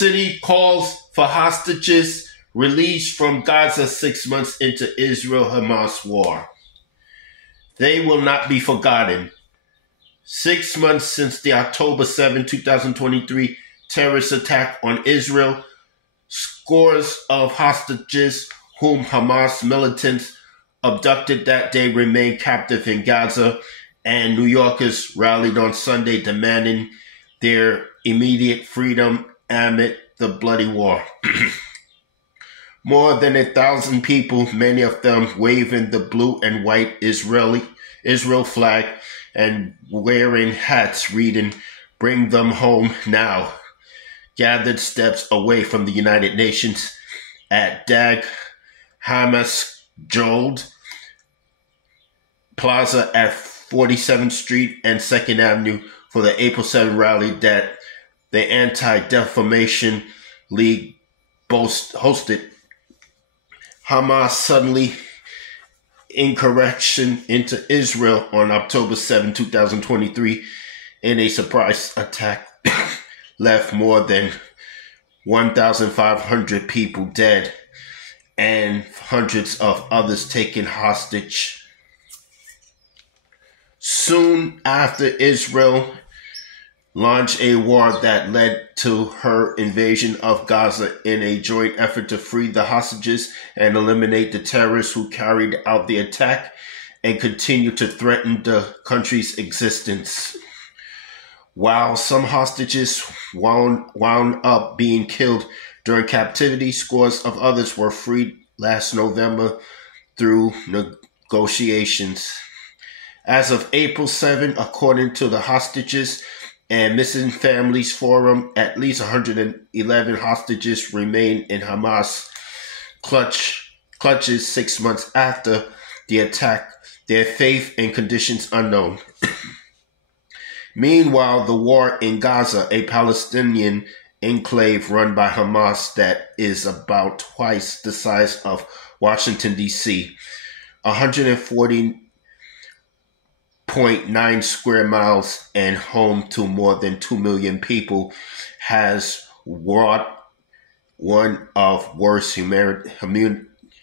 City calls for hostages released from Gaza 6 months into Israel-Hamas war. They will not be forgotten. 6 months since the October 7, 2023 terrorist attack on Israel, scores of hostages whom Hamas militants abducted that day remain captive in Gaza, and New Yorkers rallied on Sunday demanding their immediate freedom amid the bloody war. More than 1,000 people, many of them waving the blue and white Israel flag and wearing hats reading, "Bring them home now," gathered steps away from the United Nations at Dag Hammarskjöld Plaza at 47th Street and 2nd Avenue for the April 7 rally that the Anti-Defamation League hosted. Hamas suddenly insurrection into Israel on October 7, 2023 in a surprise attack left more than 1,500 people dead and hundreds of others taken hostage. Soon after, Israel launched a war that led to her invasion of Gaza in a joint effort to free the hostages and eliminate the terrorists who carried out the attack and continue to threaten the country's existence. While some hostages wound up being killed during captivity, scores of others were freed last November through negotiations. As of April 7, according to the Hostages and Missing Families Forum, at least 111 hostages remain in Hamas clutches 6 months after the attack, their fate and conditions unknown. Meanwhile, the war in Gaza, a Palestinian enclave run by Hamas that is about twice the size of Washington, D.C., 140.9 square miles and home to more than 2 million people, has wrought one of worst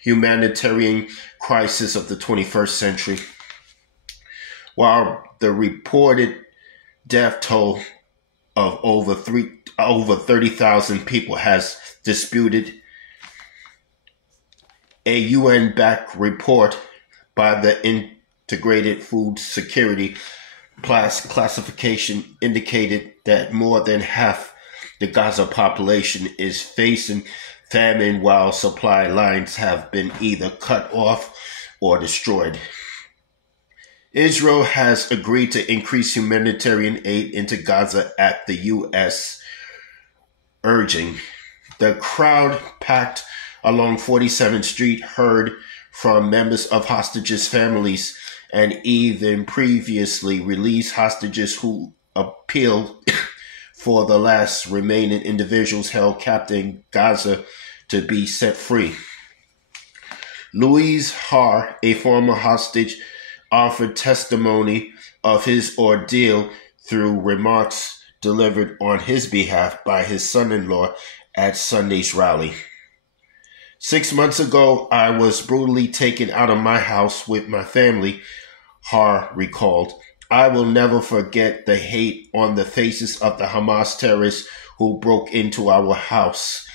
humanitarian crises of the 21st century. While the reported death toll of over 30,000 people has disputed, a UN-backed report by the Integrated Food Security classification indicated that more than half the Gaza population is facing famine, while supply lines have been either cut off or destroyed. Israel has agreed to increase humanitarian aid into Gaza at the U.S. urging. The crowd packed along 47th Street heard from members of hostages' families and even previously released hostages who appealed for the last remaining individuals held captive in Gaza to be set free. Louis Har, a former hostage, offered testimony of his ordeal through remarks delivered on his behalf by his son-in-law at Sunday's rally. 6 months ago, I was brutally taken out of my house with my family, Har recalled. I will never forget the hate on the faces of the Hamas terrorists who broke into our house,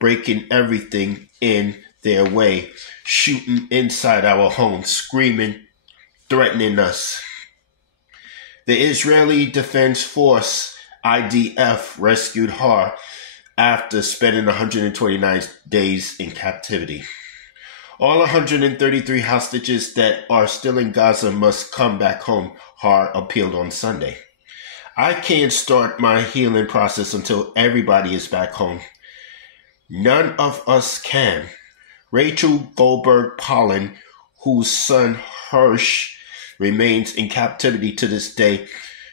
breaking everything in their way, shooting inside our home, screaming, threatening us. The Israeli Defense Force, IDF, rescued Har after spending 129 days in captivity. All 133 hostages that are still in Gaza must come back home, Har appealed on Sunday. I can't start my healing process until everybody is back home. None of us can. Rachel Goldberg-Pollen, whose son Hirsch remains in captivity to this day,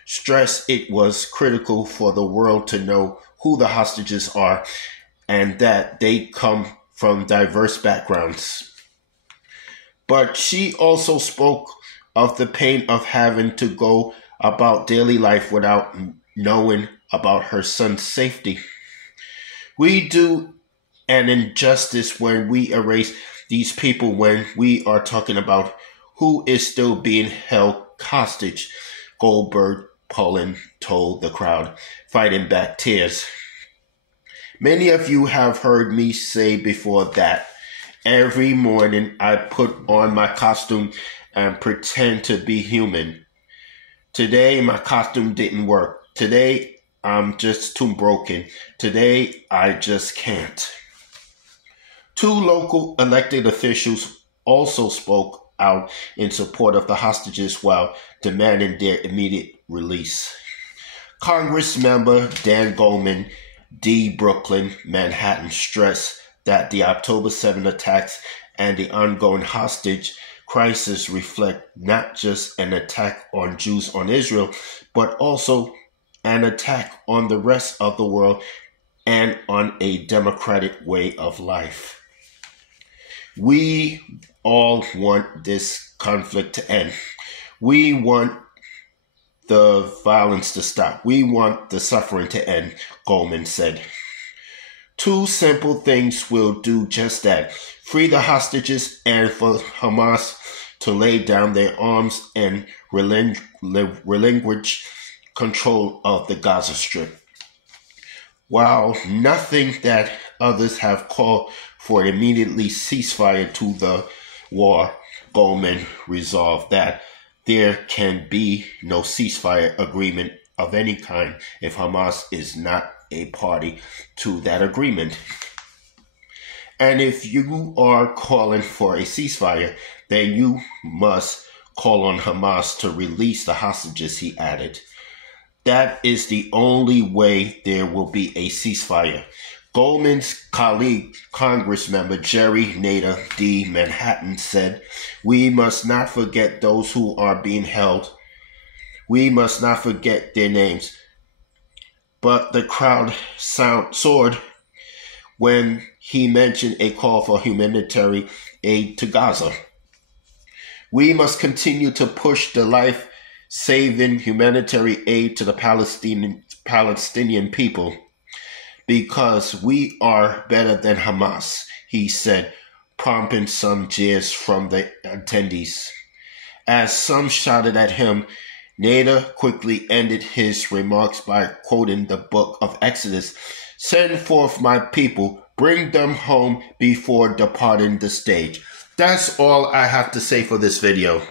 stressed it was critical for the world to know who the hostages are and that they come from diverse backgrounds. But she also spoke of the pain of having to go about daily life without knowing about her son's safety. We do an injustice when we erase these people when we are talking about who is still being held hostage, Goldberg Poland told the crowd, fighting back tears. Many of you have heard me say before that every morning I put on my costume and pretend to be human. Today my costume didn't work. Today I'm just too broken. Today I just can't. 2 local elected officials also spoke out in support of the hostages while demanding their immediate release. Congress member Dan Goldman, D. Brooklyn, Manhattan, stressed that the October 7 attacks and the ongoing hostage crisis reflect not just an attack on Jews on Israel, but also an attack on the rest of the world and on a democratic way of life. We all want this conflict to end. We want the violence to stop. We want the suffering to end, Goldman said. 2 simple things will do just that. Free the hostages and for Hamas to lay down their arms and relinquish control of the Gaza Strip. While nothing that others have called for immediately ceasefire to the war, Goldman resolved that there can be no ceasefire agreement of any kind if Hamas is not a party to that agreement. And if you are calling for a ceasefire, then you must call on Hamas to release the hostages, he added. That is the only way there will be a ceasefire. Goldman's colleague, Congressmember Jerry Nader, D. Manhattan, said, "We must not forget those who are being held. We must not forget their names." But the crowd soared when he mentioned a call for humanitarian aid to Gaza. We must continue to push the life-saving humanitarian aid to the Palestinian people because we are better than Hamas, he said, prompting some jeers from the attendees. As some shouted at him, Nader quickly ended his remarks by quoting the book of Exodus, "Send forth my people, bring them home before departing the stage." That's all I have to say for this video.